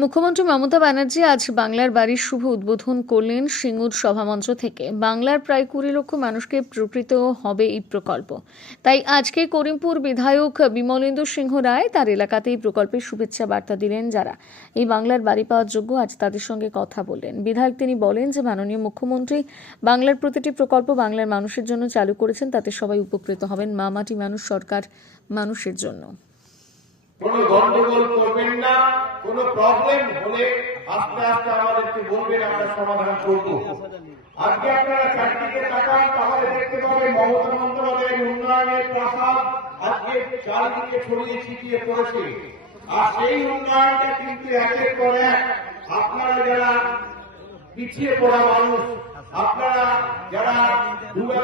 মুখ্যমন্ত্রী মমতা ব্যানার্জি আজ বাংলার বাড়ির শুভ উদ্বোধন করলেন সিঙ্গুর সভামঞ্চ থেকে। বাংলার প্রায় কুড়ি লক্ষ মানুষকে প্রকৃত হবে এই প্রকল্প। তাই আজকে করিমপুর বিধায়ক বিমলেন্দু সিংহ রায় তার এলাকাতে এই প্রকল্পের শুভেচ্ছা বার্তা দিলেন যারা। এই বাংলার বাড়ি পাওয়ার যোগ্য আজ তাদের সঙ্গে কথা বললেন। বিধায়ক তিনি বলেন যে, মাননীয় মুখ্যমন্ত্রী বাংলার প্রতিটি প্রকল্প বাংলার মানুষের জন্য চালু করেছেন, তাতে সবাই উপকৃত হবেন মা মাটি মানুষ সরকার মানুষের জন্য। কোনো গন্ডগোল করবেন না, কোনো প্রবলেম হলে আস্তে আস্তে আমাদেরকে বলবেন, আমরা সমাধান করব। আজকে আপনারা চারদিকে তাকান, তাহলে দেখতে পাবেন মমতা বন্দ্যোপাধ্যায়ের উন্নয়নের প্রাসাদ আজকে চারদিকে ছড়িয়ে ছিটিয়ে পড়েছে। আর সেই উন্নয়নটা কিন্তু একের পর এক আপনারা যারা পিছিয়ে পড়া মানুষ, আপনারা যারা দুবেলা